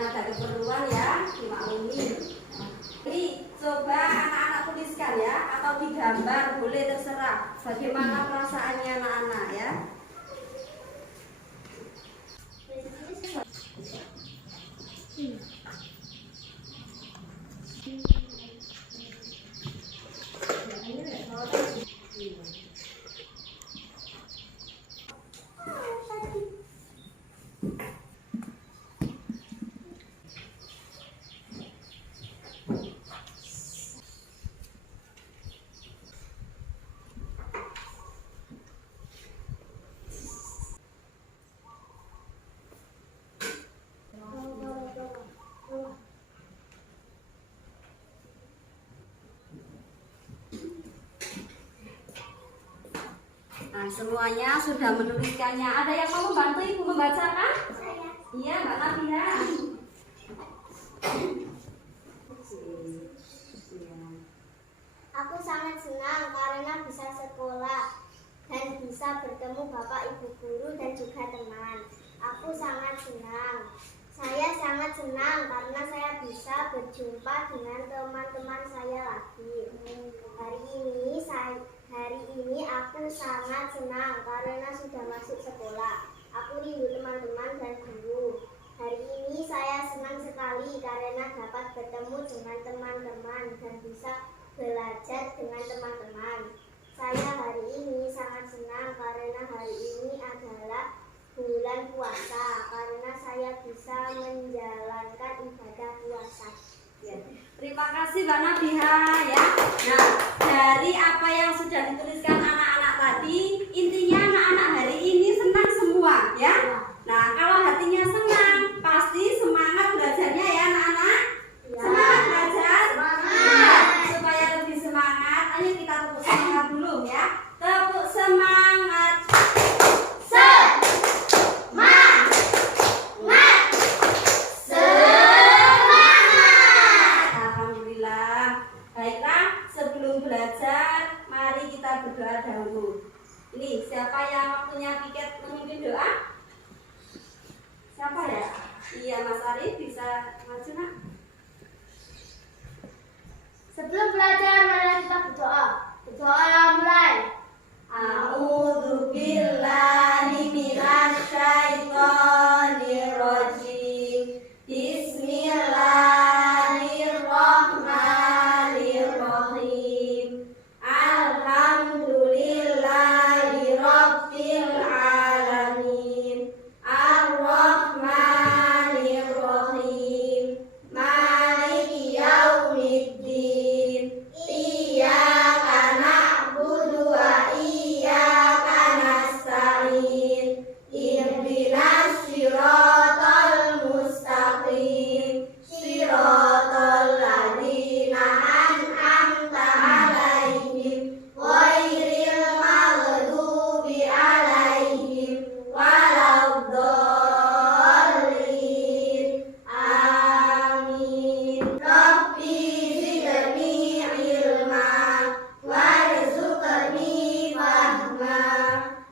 mungkin ada keperluan ya, dimaklumi. Jadi coba anak-anak tuliskan ya, atau digambar boleh, terserah bagaimana perasaannya anak-anak ya. Nah, semuanya sudah menuliskannya. Ada yang mau membantu ibu membacakan? Saya. Iya, Mbak Nabila. Aku sangat senang karena bisa sekolah dan bisa bertemu bapak, ibu guru dan juga teman. Aku sangat senang. Saya sangat senang karena saya bisa berjumpa dengan teman-teman saya lagi. Hari ini aku sangat senang karena sudah masuk sekolah. Aku rindu teman-teman dan guru. Hari ini saya senang sekali karena dapat bertemu dengan teman-teman dan bisa belajar dengan teman-teman. Saya hari ini sangat senang karena hari ini adalah bulan puasa, karena saya bisa menjalankan ibadah puasa. Ya. Terima kasih Mbak Nabiha ya. Nah, dari apa yang sudah dituliskan anak-anak tadi, intinya anak-anak hari ini senang semua ya. Nah, kalau hatinya senang, pasti semangat belajarnya ya anak-anak. Ya. Semangat belajar. Ya, supaya lebih semangat, ayo kita tepuk semangat dulu ya. Tepuk semangat. Belajar, mari kita berdoa dahulu. Ini siapa yang waktunya piket memimpin doa? Siapa ya? Iya, Mas Arif bisa maju nak. Sebelum belajar, mari kita berdoa. Berdoa mulai. A'udzu billahi minasyaitonir rajim. Bismillahirrahmanirrahim. Alhamdulillahirabbil alamin. Ar-Rahmanir-Rahim. Maliki yaumiddin. Iyyaka na'budu wa iyyaka nasta'in. Ihdinas siratal mustaqim. Siratal ladzina an'amta 'alaihim ghairil maghdubi 'alaihim waladdallin. Amin. Rabbi zidni ilma warzuqni fahma.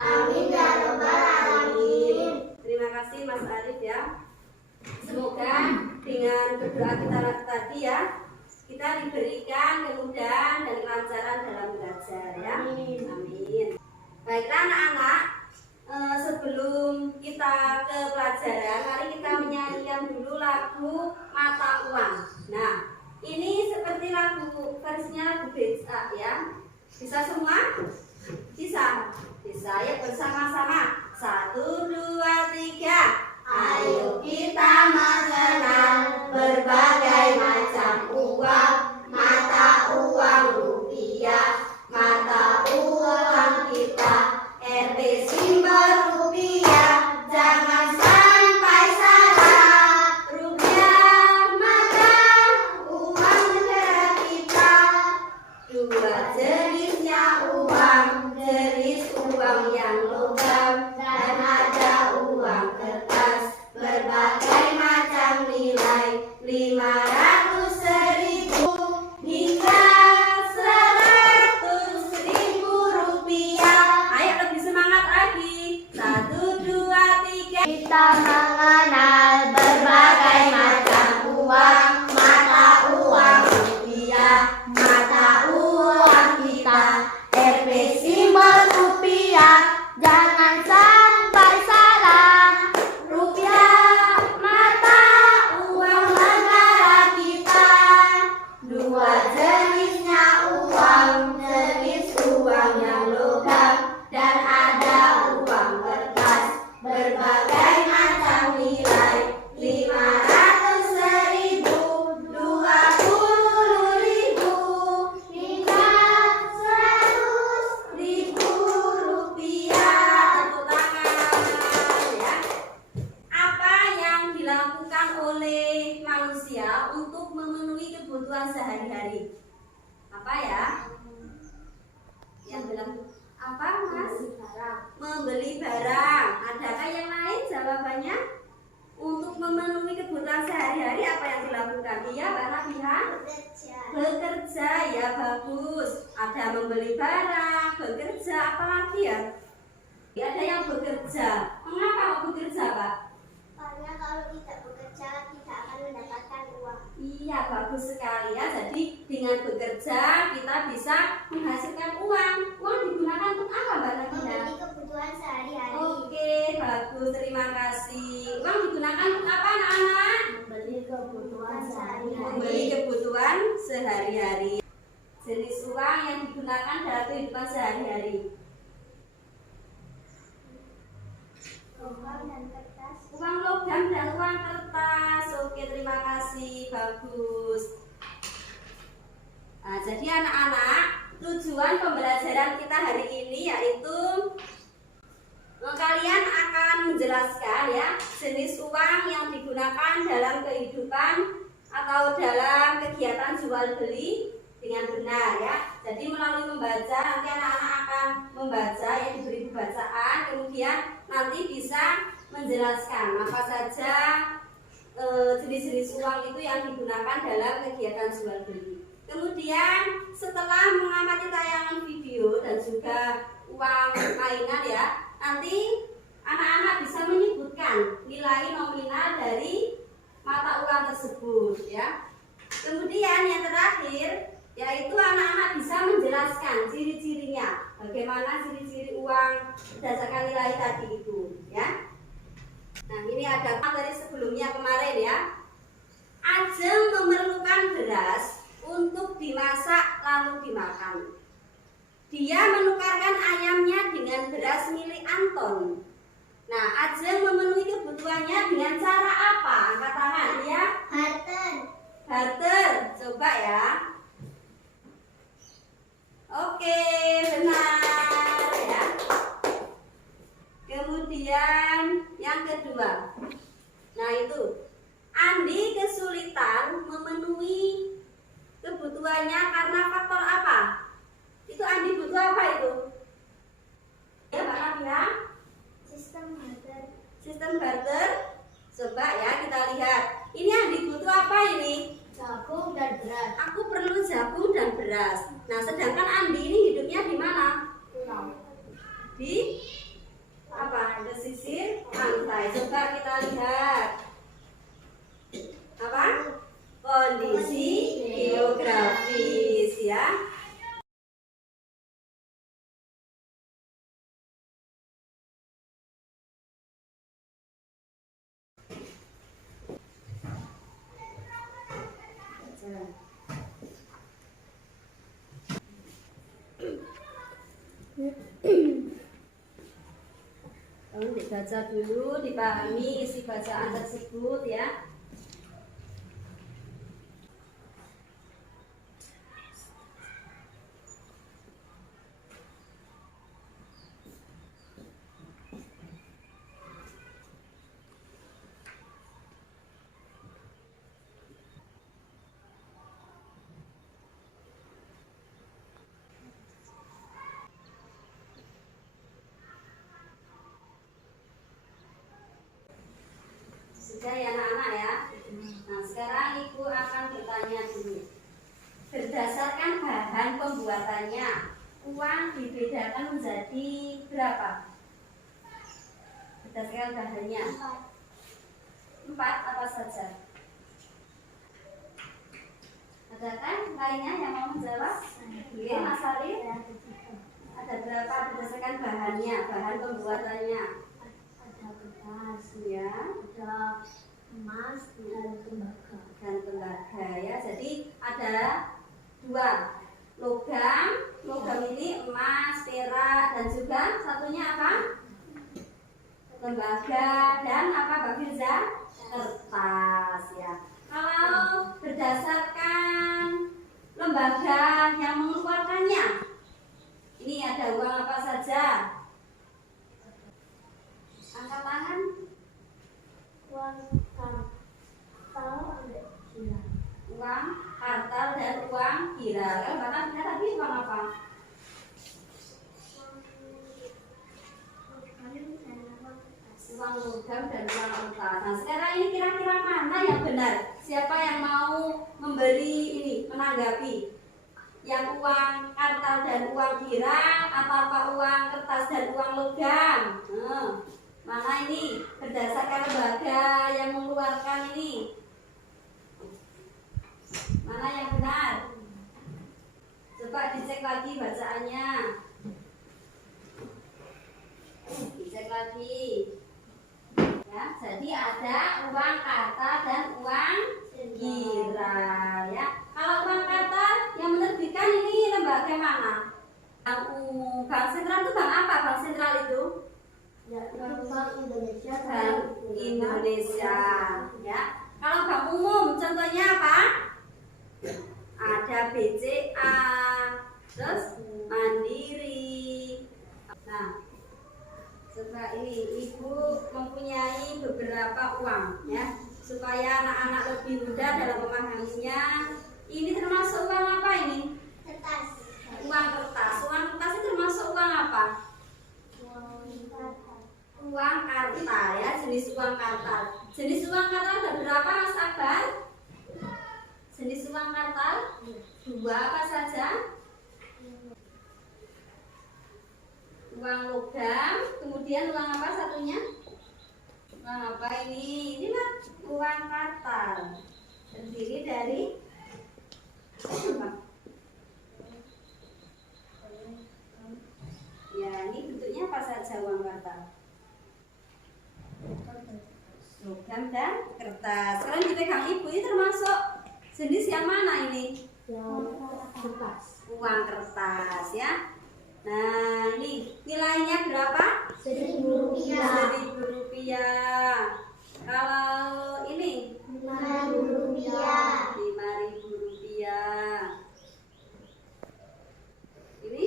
Amin ya rabbal alamin. Terima kasih Mas Arif ya. Semoga dengan berdoa kita tadi ya, kita diberikan kemudahan dan kelancaran dalam belajar ya. Amin. Amin. Baiklah anak-anak, sebelum kita ke pelajaran, mari kita menyanyikan dulu lagu Mata Uang. Nah, ini seperti lagu versinya lagu Beca ya. Bisa semua? Bisa? Bisa ya, bersama-sama. 1, 2, 3. Ayo kita mengenal berbagai macam uang. Mata uang rupiah, mata uang kita. RP simbol rupiah, jangan sampai salah. Rupiah mata uang negara kita. Dua jenisnya uang, jenis uang yang logam dan ada uang kertas. Berbagai macam dibutuhkan oleh manusia untuk memenuhi kebutuhan sehari-hari? Apa ya? Yang bilang apa, Mas? Membeli barang. Adakah yang lain jawabannya? Untuk memenuhi kebutuhan sehari-hari apa yang dilakukan? Iya, Mbak Nabiha? Bekerja, ya bagus. Ada membeli barang, bekerja, apa lagi ya? Ada yang bekerja. Mengapa kok bekerja, Pak? Karena kalau tidak bekerja tidak akan mendapatkan uang. Iya, bagus sekali ya. Jadi dengan bekerja kita bisa menghasilkan uang. Uang digunakan untuk apa, Mbak Nabiha? Membeli kebutuhan sehari-hari. Oke, bagus. Terima kasih. Uang digunakan untuk apa, anak-anak? Membeli kebutuhan sehari-hari. Membeli kebutuhan sehari-hari. Jenis uang yang digunakan dalam kehidupan sehari-hari. Logam dan kertas. Uang logam dan uang kertas. Oke, terima kasih. Bagus. Nah, jadi anak-anak, tujuan pembelajaran kita hari ini yaitu kalian akan menjelaskan ya jenis uang yang digunakan dalam kehidupan atau dalam kegiatan jual beli dengan benar ya. Jadi melalui membaca nanti anak-anak akan membaca yang diberi bacaan, kemudian nanti bisa menjelaskan apa saja jenis-jenis uang itu yang digunakan dalam kegiatan jual beli. Kemudian setelah mengamati tayangan video dan juga uang mainan ya, nanti anak-anak bisa menyebutkan nilai nominal dari mata uang tersebut ya. Kemudian yang terakhir yaitu anak-anak bisa menjelaskan ciri-cirinya, bagaimana ciri-ciri uang berdasarkan nilai tadi itu ya. Nah, ini ada dari sebelumnya kemarin ya. Ajeng memerlukan beras untuk dimasak lalu dimakan. Dia menukarkan ayamnya dengan beras milik Anton. Nah, Ajeng memenuhi kebutuhannya dengan cara apa? Angkat tangan ya. Barter. Barter, coba ya. Oke, benar ya. Kemudian yang kedua. Nah, itu Andi kesulitan memenuhi kebutuhannya karena faktor apa? Itu Andi butuh apa itu? Ya, Mbak Nabiha? Sistem barter. Sistem barter. Coba ya kita lihat. Ini Andi butuh apa ini? Jagung dan beras. Aku perlu jagung dan beras. Nah, sedangkan Andi ini hidupnya di mana? Pulau. Di apa? Pesisir pantai. Coba kita lihat. Apa? Kondisi geografis ya. Tolong dibaca dulu, dipahami isi bacaan tersebut ya. Sudah ya anak-anak ya. Nah, sekarang ibu akan bertanya dulu. Berdasarkan bahan pembuatannya, uang dibedakan menjadi berapa? Berdasarkan bahannya. 4 apa saja? Adakah lainnya yang mau menjawab? Oke, Mas Arif. Ada berapa berdasarkan bahannya, bahan pembuatannya? Ada beras. Ya. Ada emas dan tembaga. Dan tembaga ya. Jadi ada 2 logam. Logam ini emas, perak, dan juga satunya apa? Tembaga dan apa, Mbak Firza? Kertas ya. Kalau berdasarkan lembaga yang mengeluarkannya, ini ada uang apa saja? Angkat tangan. Uang bank. benar. Siapa yang mau memberi ini, menanggapi? Yang uang kartal dan uang girang, apa uang kertas dan uang logam? Mana ini? Berdasarkan lembaga yang mengeluarkan ini. Mana yang benar? Coba dicek lagi bacaannya. Dicek lagi. Ya, jadi ada uang kartal dan uang girang ya. Kalau uang kartal yang menerbitkan ini lembaga mana? Bank sentral itu bank apa? Bank sentral itu? Ya, Bank Indonesia. Bank Indonesia ya. Kalau bank umum contohnya apa? Ada BCA, terus Mandiri. Nah, coba ini Ibu mempunyai beberapa uang ya, supaya anak-anak lebih mudah dalam memahaminya. Ini termasuk uang apa ini? Kertas. Uang kertas. Uang kertas itu termasuk uang apa? Uang kartal ya, jenis uang kartal. Jenis uang kartal ada berapa Mas Akbar? Jenis uang kartal? Dua apa saja? Uang logam, kemudian uang apa satunya? Uang apa ini? Inilah uang kartal. Terdiri dari apa? Ya, ini bentuknya apa saja uang kartal? Logam dan kertas. Sekarang dipegang Ibu, ini termasuk jenis yang mana ini? Kertas. Uang kertas ya. Nah, ini nilainya berapa? Rp1.000. Rp1.000. Kalau ini Rp5.000. Rp5.000. Ini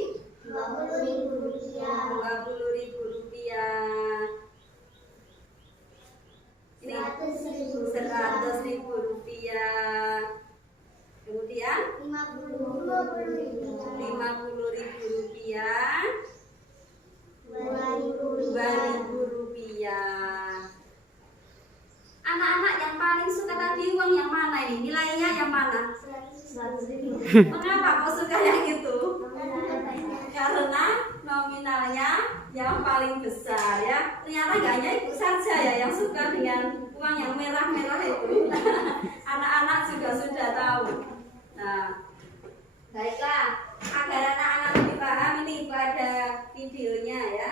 Rp20.000. Rp20.000. Ini Rp100.000. Kemudian Rp50.000. Rp50.000. Rp2.000. Anak-anak yang paling suka tadi uang yang mana ini? Nilainya yang mana? Rp100.000. Mengapa kau suka yang itu? Karena nominalnya yang paling besar ya. Ternyata gak hanya Ibu saja ya yang suka dengan uang yang merah-merah itu. Anak-anak juga sudah tahu. Nah, baiklah, agar anak-anak lebih paham ini Ibu ada videonya ya.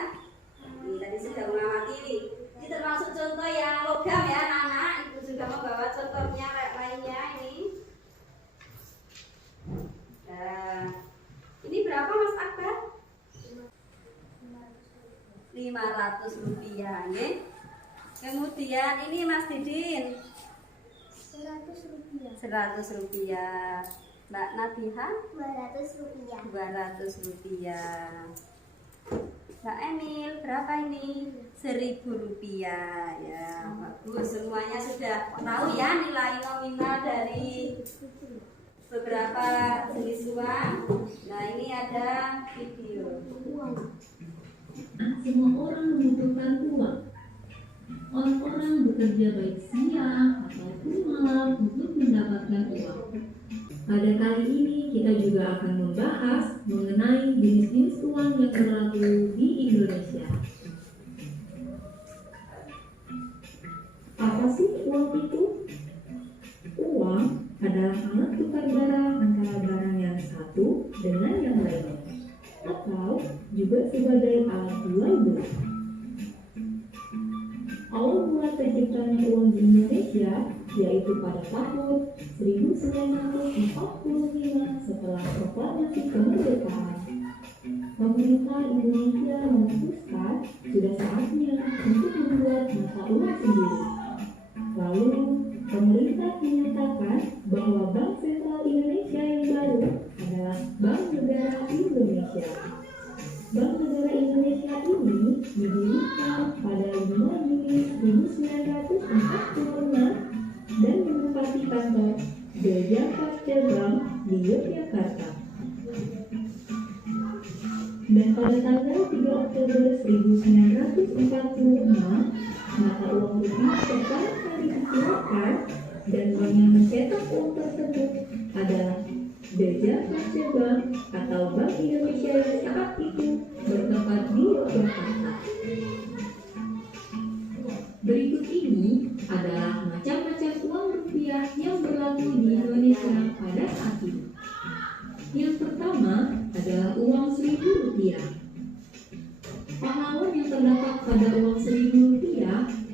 Ini tadi sudah mengamati ini. Ini termasuk contoh yang logam ya anak-anak. Ibu juga membawa contohnya lainnya ini. Nah, ini berapa Mas Akbar? Rp500 ya. Kemudian ini Mas Didin Rp100. Mbak Nabiha Rp200. Rp200. Mbak Emil berapa ini? Rp1.000 ya. Bagus, semuanya sudah tahu ya nilai nominal dari beberapa jenis uang. Nah, ini ada video. Semua orang membutuhkan uang. Orang-orang bekerja baik siang ataupun malam untuk mendapatkan uang. Pada kali ini kita juga akan membahas mengenai jenis-jenis uang yang berlaku di Indonesia. Apa sih uang itu? Uang adalah alat tukar barang antara barang yang satu dengan yang lainnya, atau juga sebagai alat jual beli. Awal mula terciptanya uang di Indonesia yaitu pada tahun 1945 setelah proklamasi kemerdekaan. Pemerintah Indonesia memutuskan sudah saatnya untuk membuat mata uang sendiri. Lalu pemerintah menyatakan bahwa Bank Sentral Indonesia yang baru adalah Bank Negara Indonesia. Bank Negara Indonesia ini didirikan pada 5 Juni 1946 dan menempati kantor The Jakarta Bank di Yogyakarta. Dan pada tanggal 3 Oktober 1946, mata uang rupiah pertama kali dikeluarkan dan bank yang mencetak uang tersebut adalah Beja Pasca Bank atau Bank Indonesia yang saat itu bertempat di Yogyakarta. Berikut ini adalah macam-macam uang rupiah yang berlaku di Indonesia pada saat ini. Yang pertama adalah uang Rp1.000. Pahlawan yang terdapat pada uang Rp1.000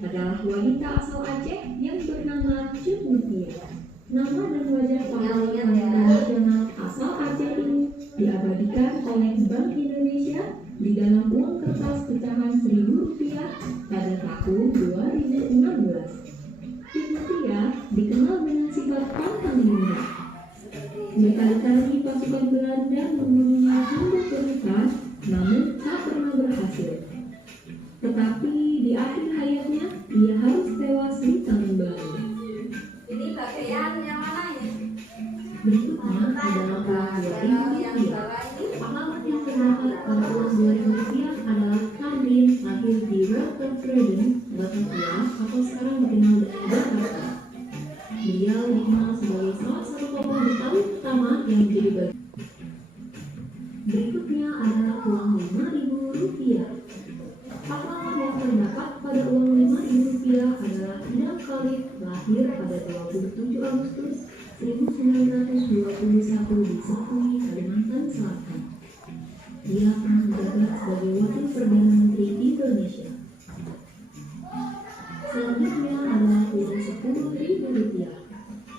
adalah wanita asal Aceh yang bernama Cut Mutia. Nama dan wajah pahlawan wanita nasional asal Aceh ini diabadikan oleh Bank Indonesia di dalam uang kertas pecahan Rp1.000 pada tahun 2016. Cut Mutia dikenal dengan sifat pantang menyerah. Berkali-kali pasukan Belanda membunuhnya hingga terluka, namun tak pernah berhasil. Tetapi di akhir hayatnya, ia harus tewas di tangan Belanda. Ini bagian yang mana ini? Berikutnya adalah uang Yang Rp2.000. bawah ini. Pahlawan yang terdapat pada uang Rp2.000 adalah Kandin, lahir di Rotterdam, Batavia, atau sekarang dikenal dengan Jakarta. Beliau dikenal sebagai salah satu tokoh Betawi pertama yang menjadi bagian. Berikutnya adalah uang Rp5.000. Pahlawan yang terdapat pada uang Rp5.000 adalah Idam Khalid, lahir pada 27 Agustus 1921 di Sakui, Kalimantan Selatan. Dia pernah menjabat sebagai Wakil Perdana Menteri Indonesia. Selanjutnya adalah uang Rp10.000.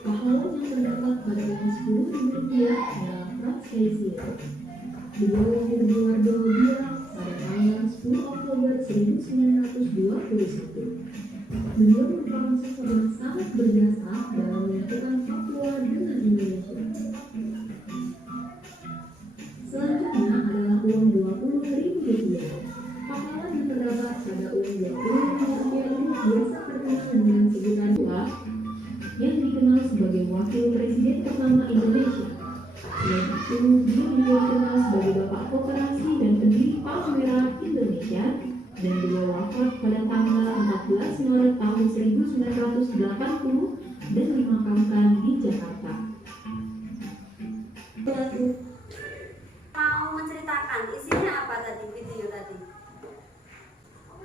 Pahlawan yang terdapat pada uang Rp10.000 adalah Frans Kaisir. Beliau lahir di Wardobia pada tanggal 10 Oktober 1921. Beliau merupakan sosok yang sangat berjasa dalam menyatukan Papua dengan Indonesia. Selanjutnya adalah uang Rp20.000. Pahlawan yang terdapat pada uang Rp20.000 ini biasa terkenal dengan sebutan Wah, yang dikenal sebagai Wakil Presiden pertama Indonesia. Selain itu, dia juga dikenal sebagai Bapak Koperasi dan pendiri Palang Merah Indonesia, dan beliau wafat pada tanggal 14 Maret tahun 1980 dan dimakamkan di Jakarta. Mau menceritakan isinya apa tadi video tadi?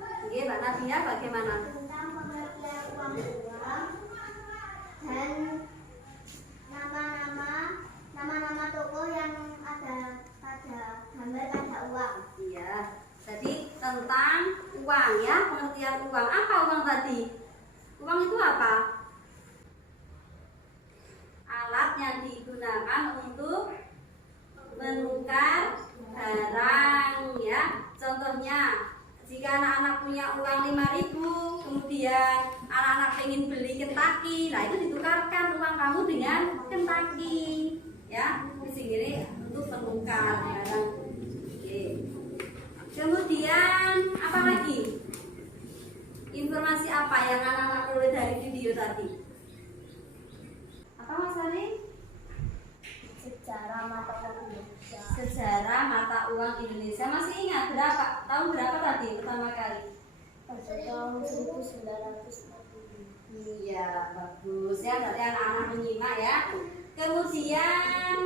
Oke, Mbak Nadia bagaimana? Tentang pengertian uang dan nama-nama tokoh yang ada pada gambar ada uang. Iya, jadi tentang uang ya, pengertian uang. Apa uang tadi? Uang itu apa? Alat yang digunakan untuk menukar barang ya. Contohnya, jika anak-anak punya uang 5.000, kemudian anak-anak pengen beli Kentucky, nah itu ditukarkan uang kamu dengan Kentucky ya. Di sini untuk menukar barang. Oke. Kemudian apa lagi? Informasi apa yang anak-anak peroleh dari video tadi? Apa Mas Ali? Sejarah mata uang Indonesia. Sejarah mata uang Indonesia. Masih ingat berapa? Tahun berapa tadi pertama kali? Pada tahun 1940. Iya, bagus ya. Berarti anak-anak menyimak ya. Kemudian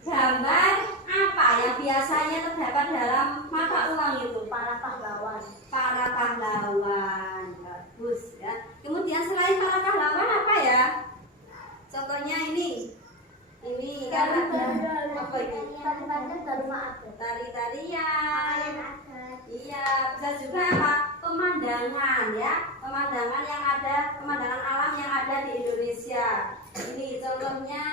gambar apa yang biasanya terdapat dalam mata uang itu? Para pahlawan. Para pahlawan. Bagus ya. Kemudian selain para pahlawan apa ya? Contohnya ini kan ada apa ini? Tari-tarian dan rumah adat. Tari-tarian. Adat. Iya, bisa juga apa? Pemandangan ya. Pemandangan yang ada, pemandangan alam yang ada di Indonesia. Ini contohnya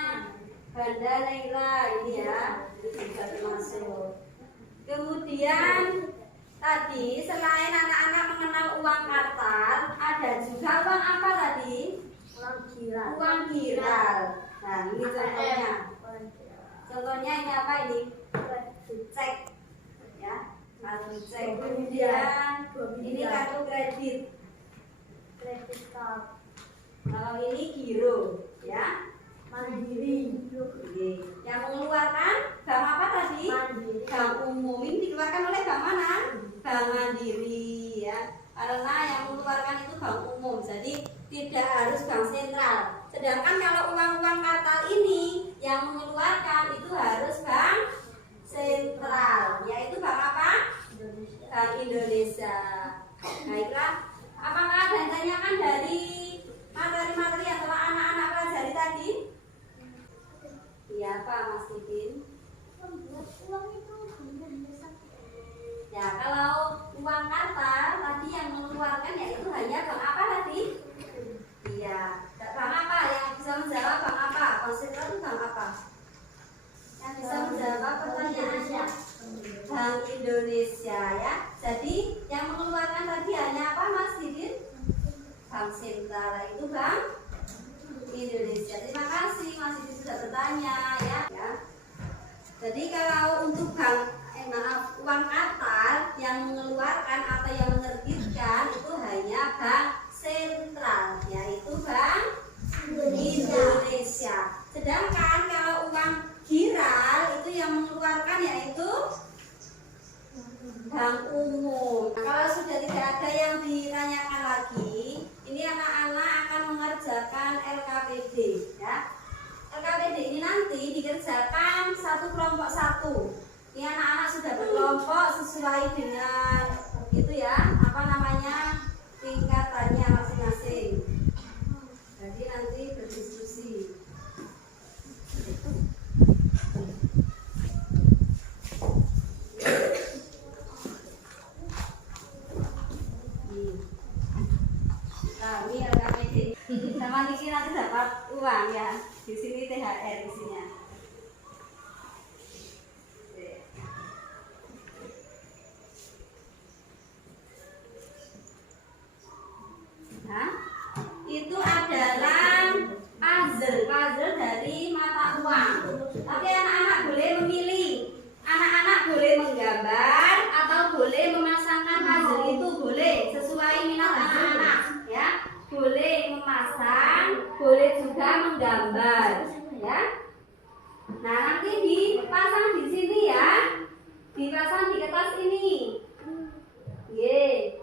Banda Neira ini ya. Ini juga termasuk. Kemudian tadi selain anak-anak mengenal uang kartal, ada juga uang apa tadi? Uang giral. Uang giral. Nah, ini contohnya. Contohnya ini apa ini? Cek ya, kartu cek. Kemudian ini kartu kredit. Kredit card. Kalau ini giro ya, Mandiri. Oke. Yang mengeluarkan bank apa tadi? Mandiri. Bank umum. Ini dikeluarkan oleh bank mana? Bank Mandiri ya. Karena yang mengeluarkan itu bank umum, jadi tidak harus bank sentral. Sedangkan kalau uang-uang kartal ini yang mengeluarkan itu harus bank sentral, yaitu bank apa? Bank Indonesia. Baiklah, apakah ada yang tanyakan dari materi-materi yang telah anak-anak pelajari tadi? Iya Pak Mas Titin. Ya, kalau uang kartal tadi yang mengeluarkan yaitu hanya bank apa tadi? Iya, bank apa yang bisa menjawab bank apa? Konsentrasi itu bank apa? Yang bisa menjawab pertanyaannya Bank Indonesia ya. Jadi yang mengeluarkan tadi hanya apa Mas Didin? Bank sentral itu Bank Indonesia. Terima kasih Mas Didin sudah bertanya ya. Jadi kalau untuk uang kartal yang mengeluarkan atau yang menerbitkan itu hanya bank sentral, yaitu Bank Indonesia. Sedangkan kalau uang giral itu yang mengeluarkan yaitu bank umum. Nah, kalau sudah tidak ada yang ditanyakan lagi, ini anak-anak akan mengerjakan LKPD ya. LKPD ini nanti dikerjakan satu kelompok satu. Ini anak-anak sudah berkelompok sesuai dengan itu ya, apa namanya, tingkatannya masing-masing. Jadi nanti berdiskusi. Nah, ini LKPD. Sama Niki nanti dapat uang ya. Di sini THR isinya. Nah, itu adalah puzzle dari mata uang. Tapi anak-anak boleh memilih. Anak-anak boleh menggambar atau boleh memasangkan puzzle itu boleh sesuai minat anak-anak ya. Boleh memasang, boleh juga menggambar ya. Nah, nanti dipasang di sini ya. Dipasang di kertas ini. Ye.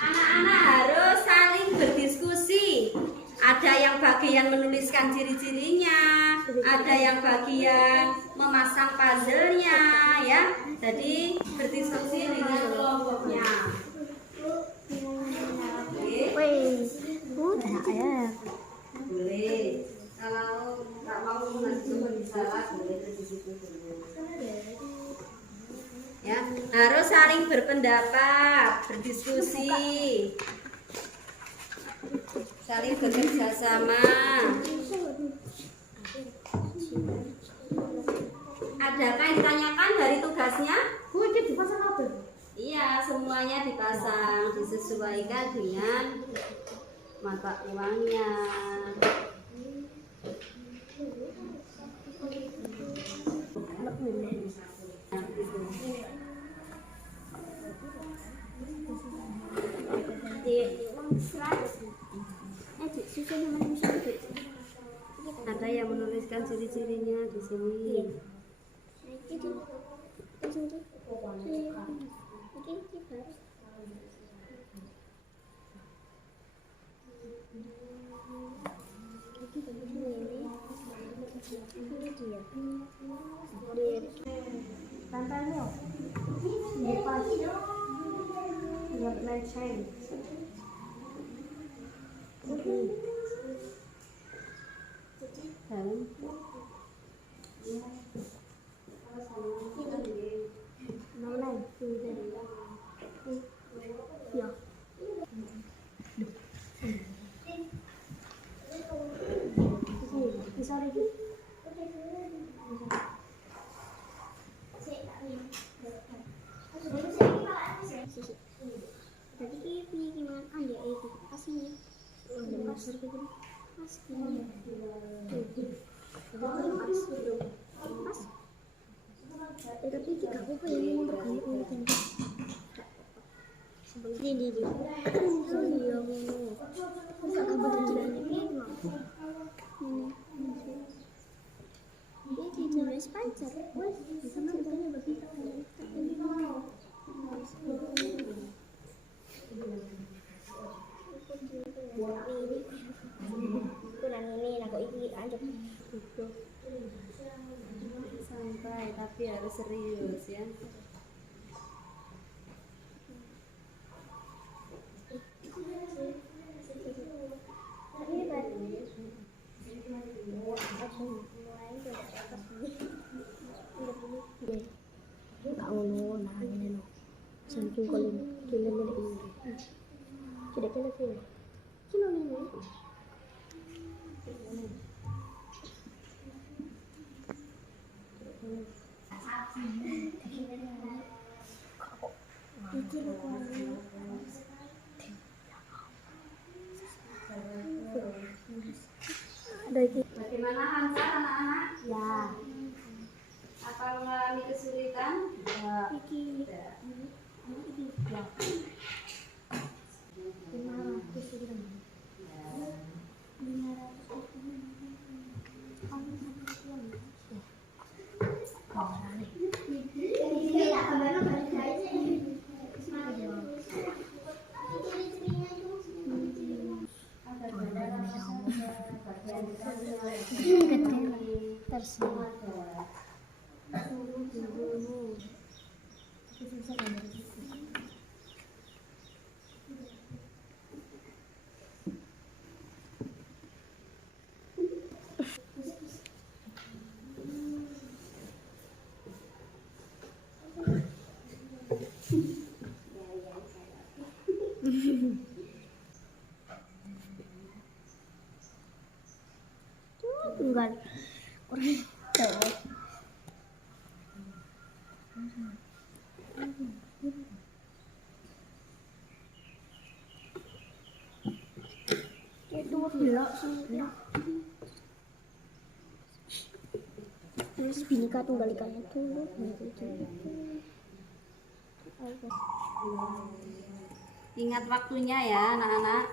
Anak-anak harus saling berdiskusi. Ada yang bagian menuliskan ciri-cirinya, ada yang bagian memasang puzzle-nya ya. Jadi berdiskusi dengan kelompoknya. Boleh. Kalau nggak mau mengajukan salah boleh di situ dulu. Ya, harus saling berpendapat, berdiskusi, saling bekerja sama. Adakah yang ditanyakan dari tugasnya? dipasang apa? Iya, semuanya dipasang, disesuaikan dengan mata uangnya. Ada yang menuliskan ciri-cirinya di sini. Tapi tidak apa-apa ya, ini bergaya ini seperti ini dia. Iya, bisa kamu tujuannya ini. Ini ditulis panjang. Wah, bisa ceritanya begitu. Bagaimana lancar anak-anak? Ya. Apa mengalami kesulitan? Tidak. Enggak. Kurang tahu. Itu belok sih. Terus binika tunggal ikannya dulu. Ingat waktunya ya anak-anak.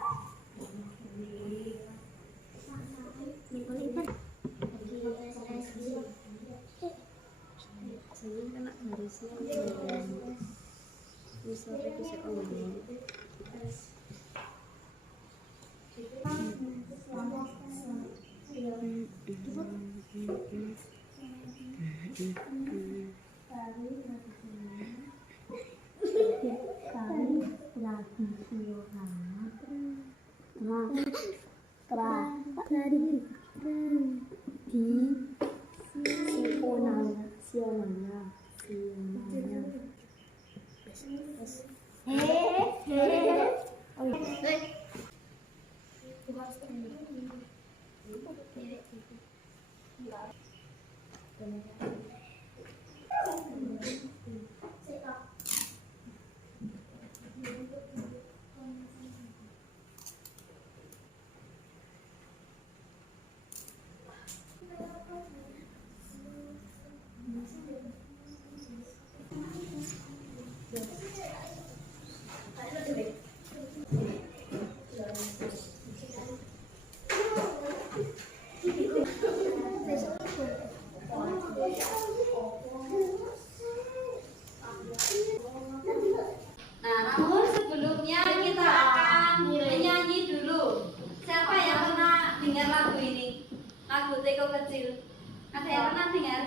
Nah, namun sebelumnya kita akan menyanyi dulu. Siapa yang pernah dengar lagu ini? Lagu Teko Kecil. Ada yang pernah dengar?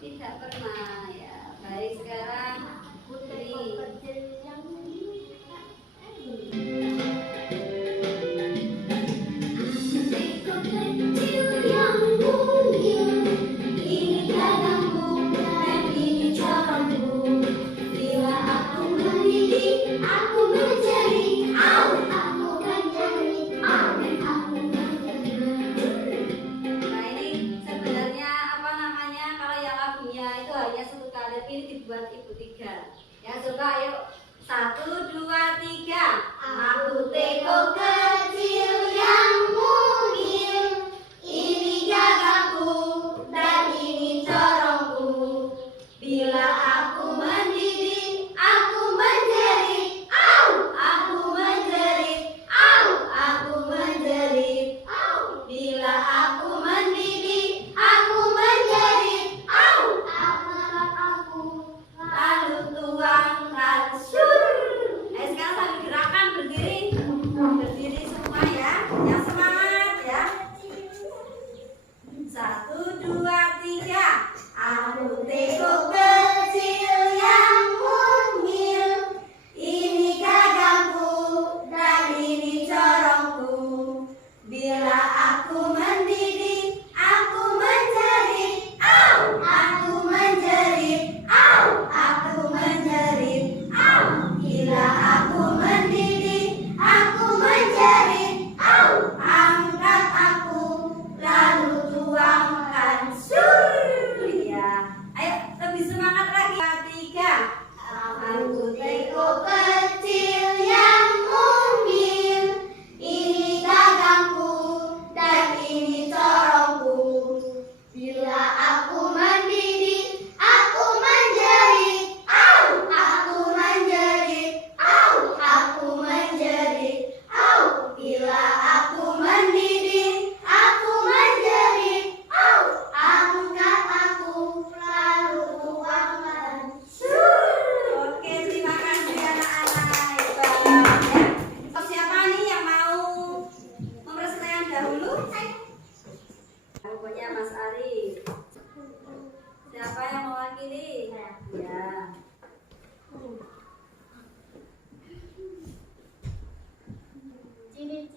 Tidak pernah ya. Baik, sekarang Putri. Dibuat ibu tiga ya, coba ayo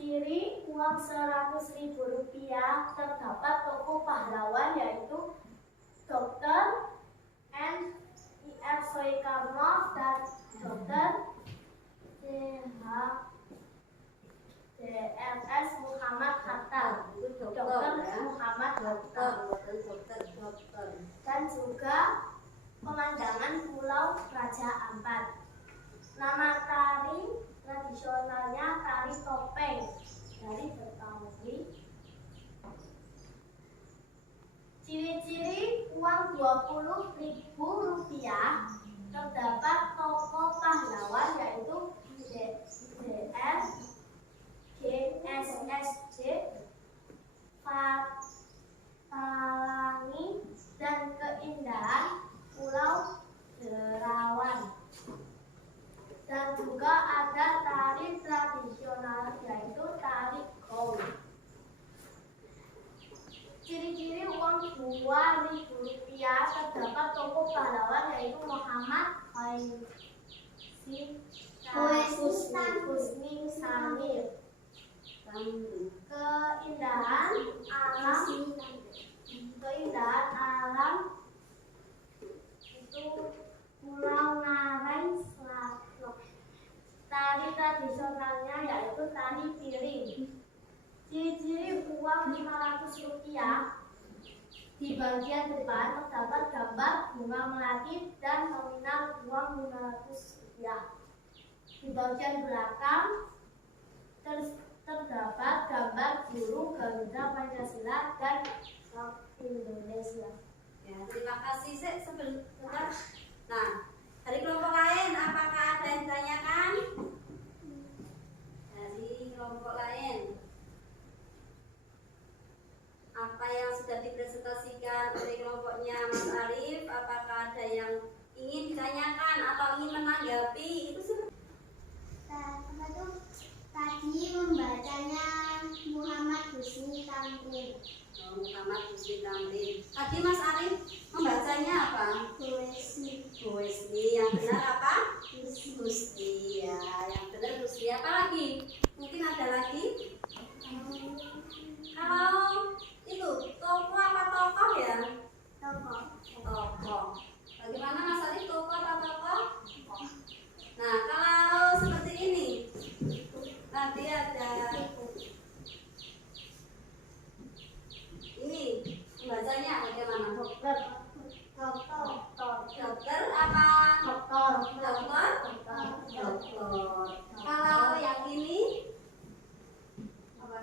Ciri-ciri uang Rp100.000 terdapat tokoh pahlawan yaitu Dr. N.I.R. Soekarno dan Dr. D.R.S. Muhammad Hatta. Dr. Muhammad Hatta. Dan juga pemandangan Pulau Raja Ampat. Nama tari tradisionalnya tari topeng dari Betawi. Ciri-ciri uang Rp20.000 terdapat tokoh pahlawan yaitu DR, GSSJ, Falangi, dan keindahan Pulau Derawan. Dan juga ada tari tradisional yaitu tari gaul. Ciri-ciri uang Rp2.000 terdapat tokoh pahlawan yaitu Muhammad Husni Samir. Keindahan alam itu Pulau Ngarai Selatan. Tari tradisionalnya yaitu tari piring. Ciri-ciri uang Rp500 di bagian depan terdapat gambar bunga melati dan nominal uang Rp500. Di bagian belakang terdapat gambar burung Garuda Pancasila dan Indonesia. Ya, terima kasih. Sebentar. Nah, dari kelompok lain apakah ada yang ditanyakan? Dari kelompok lain, apa yang sudah dipresentasikan oleh kelompoknya Mas Arif, apakah ada yang ingin ditanyakan atau ingin menanggapi? Itu tadi membacanya Muhammad Husni Tamrin. Muhammad Husni Tamrin. Tadi Mas Arif membacanya apa? Husni. Yang benar apa? Husni. Ya, yang benar Husni. Apa lagi? Mungkin ada lagi? Kalau itu tokoh apa tokoh ya? Tokoh. Bagaimana Mas Arif, tokoh apa tokoh? Nah, kalau seperti ini, nanti ada ini membacanya bagaimana? Dokter apa? Dokter. Kalau yang ini apa?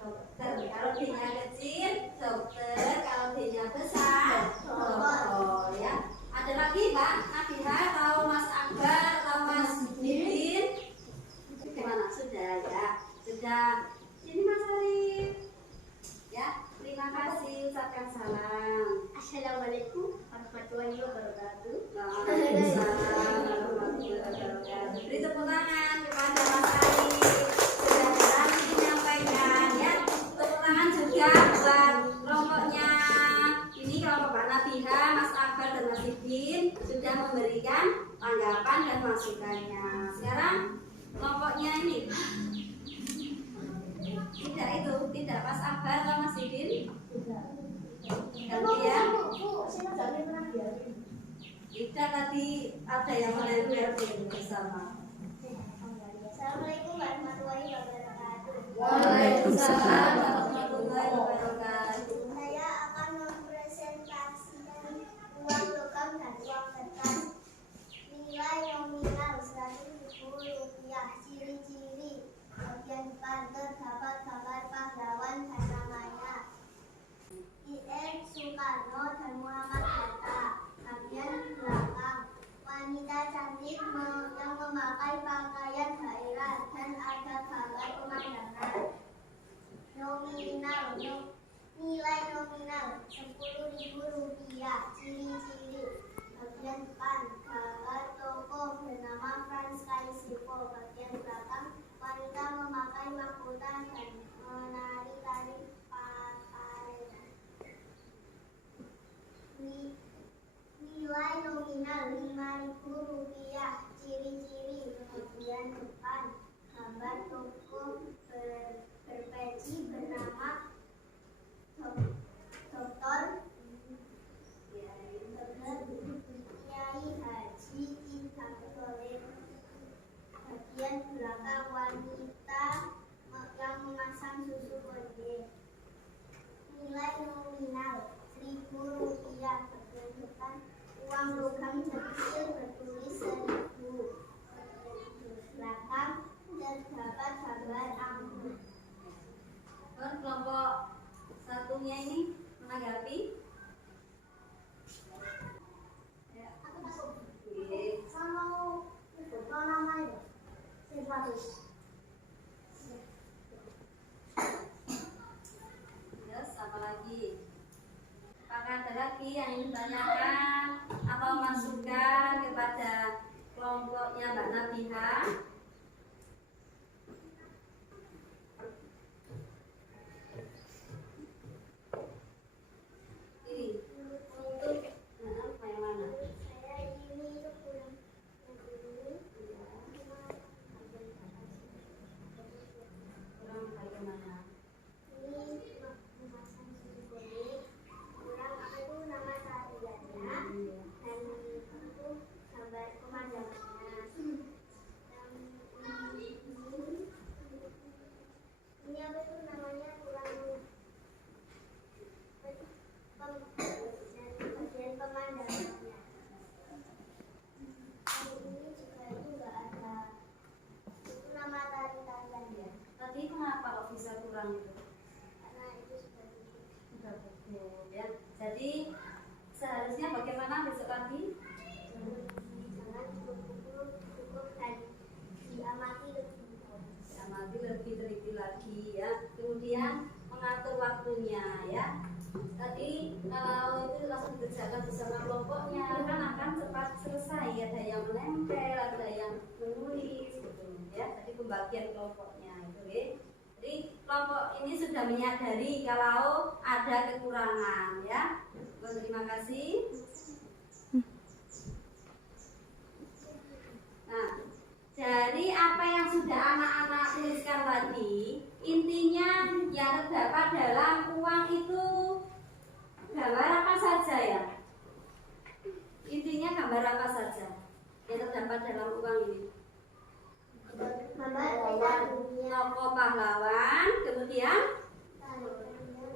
Dokter. Kalau D-nya kecil, dokter. Kalau D-nya besar, dokter. Ya. Ada lagi Mbak Nabiha atau Mas Akbar atau Mas Didin? Gimana? Sudah ya. Sudah. Ini Mas Arif. Ya. Terima kasih. Ucapkan salam. Assalamualaikum warahmatullahi wabarakatuh. Waalaikumsalam warahmatullahi wabarakatuh. Beri tepuk tangan kepada Mas Arif. Sudah berani menyampaikan ya. Tepuk tangan juga buat kelompoknya. Ini kelompok Mbak Nabiha, Mas Akbar dan Mas Didin sudah memberikan tanggapan dan masukannya. Sekarang kelompoknya ini. Tidak Mas Akbar atau Mas Didin? Gantian. Tidak, tadi ada yang melempar bersama. Assalamualaikum warahmatullahi wabarakatuh. Waalaikumsalam warahmatullahi wabarakatuh. Saya akan mempresentasikan uang logam dan uang kertas. Nilai nominal Rp100.000. Ciri-ciri bagian depan terdapat gambar pahlawan dan namanya. I.R. Soekarno dan Muhammad Hatta. Bagian belakang wanita cantik yang memakai pakaian daerah dan ada gambar pemandangan. Nilai nominal Rp10.000. Ciri-ciri bagian depan gambar tokoh bernama Franz Kaisiepo. Bagian belakang wanita memakai mahkota dan menari tari paparena. Nilai nominal Rp1.000. Ciri-ciri bagian depan gambar toko berpeci bernama Dr. Kiai Haji Idham Tholik. Bagian belakang wanita yang memasang susu konde. Nilai nominal Rp1.000. Bagian depan uang logam kecil bertulis 1.000. Belakang terdapat gambar anggur. Kelompok satunya ini menanggapi. Aku takut. Oke. Kalau namanya Silvanus. Terus apa lagi? Apakah ada lagi yang ingin ditanyakan atau masukan kepada kelompoknya Mbak Nabiha? Ini untuk yang mana? Saya ini itu kurang Kurang bagaimana? ini memasang susu kuning. Kurang apa itu nama tariannya dan itu gambar pemandangannya. Dan ini apa itu namanya kurang dan bagian pemandangannya. Ini juga itu enggak ada itu nama tariannya. Tadi kenapa kok bisa kurang itu? Karena itu seperti itu. Sudah betul ya. Jadi seharusnya bagaimana besok pagi? Jangan cukup dan diamati lebih. Amati lebih teliti lagi ya. Kemudian mengatur waktunya ya. Tadi kalau itu langsung dikerjakan bersama kelompoknya kan akan cepat selesai. Ada yang menempel, ada yang menulis gitu ya. Tadi pembagian kelompoknya itu ya. Jadi kelompok ini sudah menyadari kalau ada kekurangan ya. Terima kasih. Nah, dari apa yang sudah anak-anak tuliskan tadi, intinya yang terdapat dalam uang itu gambar apa saja ya? Intinya gambar apa saja yang terdapat dalam uang ini? Gambar peta dunia. Tokoh pahlawan, kemudian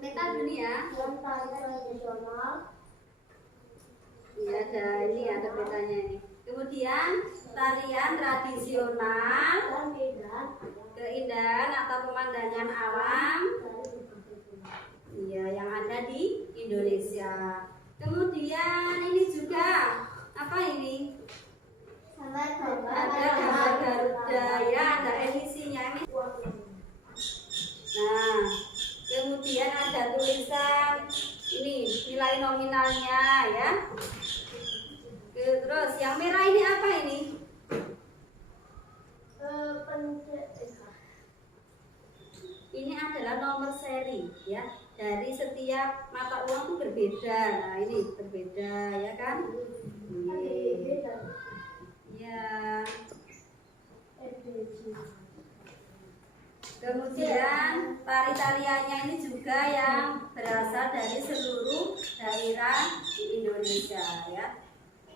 peta dunia. Yang tradisional. Iya, ada petanya ini. Kemudian tarian tradisional, Dan beda. keindahan atau pemandangan alam, iya yang ada di Indonesia. Kemudian ini juga apa ini? Ada gambar Garuda ya, ada edisinya ini. Nah, kemudian ada tulisan ini nilai nominalnya ya. Terus yang merah ini apa ini? Ini adalah nomor seri ya. Dari setiap mata uang itu berbeda. Nah, ini berbeda ya kan? Ya. Kemudian tari-tariannya ini juga yang berasal dari seluruh daerah di Indonesia ya.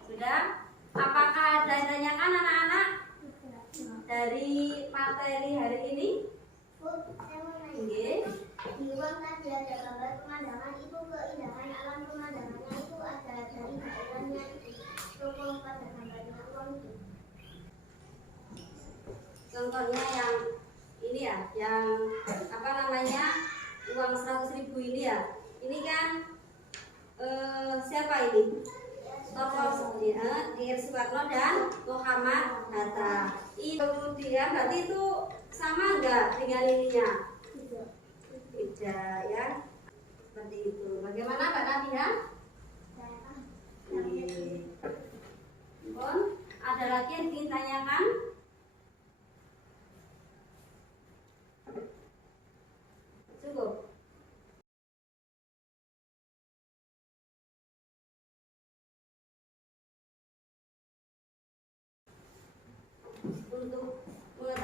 Sudah? Apakah ada yang ditanyakan anak-anak dari materi hari ini? Nggih. Di uang tadi ada gambar pemandangan itu, keindahan alam pemandangannya itu ada dari daerahnya itu. Contoh pada gambarnya uang itu. Contohnya yang ini ya, yang apa namanya uang 100.000 ini ya. Ini kan siapa ini? Tokoh Ir Soekarno dan Muhammad Hatta. Kemudian berarti itu sama enggak dengan ininya? Beda ya. Seperti itu. Bagaimana Mbak Nadia? Bon, ada lagi yang ingin tanyakan?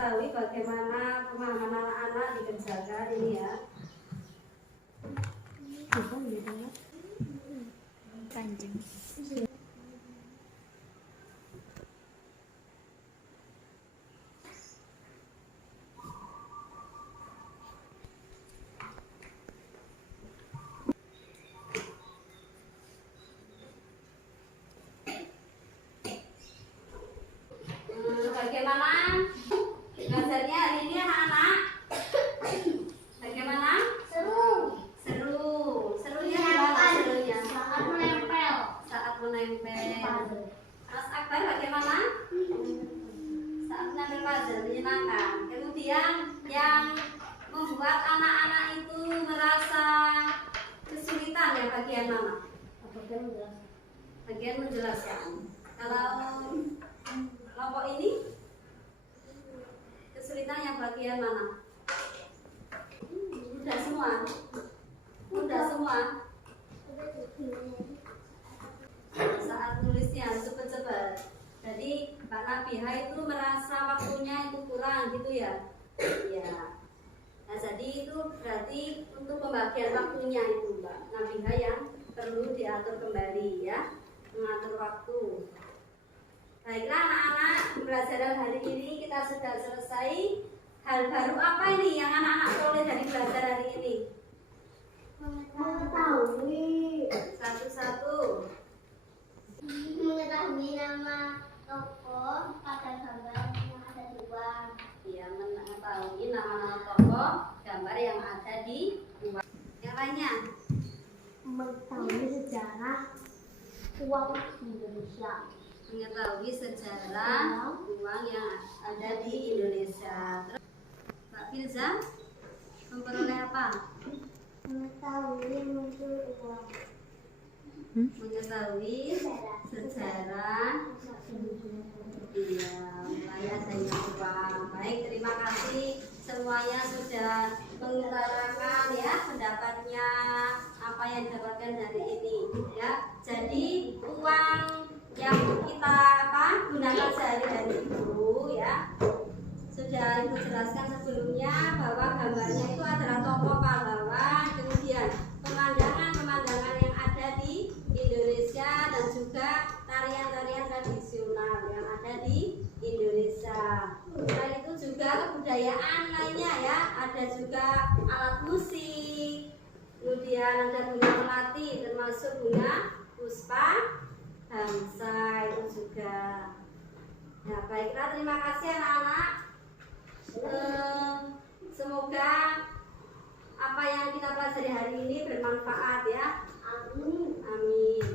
mengetahui bagaimana pemahaman anak-anak dikerjakan ini ya. Bagaimana belajarnya hari ini anak-anak? Bagaimana? Seru. Seru. Serunya gimana serunya? Saat menempel. Saat menempel. Mas Akbar bagaimana? Saat menempel puzzle menyenangkan. Kemudian yang membuat anak-anak itu merasa kesulitan ya bagian mana? Bagian menjelaskan. Kalau kelompok ini kesulitan yang bagian mana? Mudah semua. Mudah semua. Saat nulisnya cepat-cepat. Jadi Mbak Nabiha itu merasa waktunya itu kurang gitu ya. Ya. Nah, jadi itu berarti untuk pembagian waktunya itu Mbak Nabiha yang perlu diatur kembali ya, mengatur waktu. Baiklah anak-anak, pembelajaran hari ini kita sudah selesai. Hal baru apa ini yang anak-anak peroleh dari belajar hari ini? Mengetahui. Satu-satu. Mengetahui nama tokoh pada gambar yang ada di uang. Ya, mengetahui nama-nama tokoh gambar yang ada di uang. Yang lainnya? Mengetahui sejarah uang Indonesia. Mengetahui sejarah uang yang ada di Indonesia. Terus Mbak Firza memperoleh apa? Mengetahui muncul uang. Mengetahui sejarah. Iya, mulai adanya uang. Baik, terima kasih semuanya sudah mengutarakan ya pendapatnya apa yang didapatkan dari ini ya. Jadi uang yang kita gunakan sehari-hari itu ya sudah Ibu jelaskan sebelumnya bahwa gambarnya itu adalah tokoh pahlawan, kemudian pemandangan-pemandangan yang ada di Indonesia dan juga tarian-tarian tradisional yang ada di Indonesia. Selain itu juga kebudayaan lainnya ya, ada juga alat musik, kemudian ada bunga melati termasuk bunga puspa bangsa itu juga. Nah baiklah, terima kasih anak-anak. Semoga apa yang kita pelajari hari ini bermanfaat ya. Amin. Amin.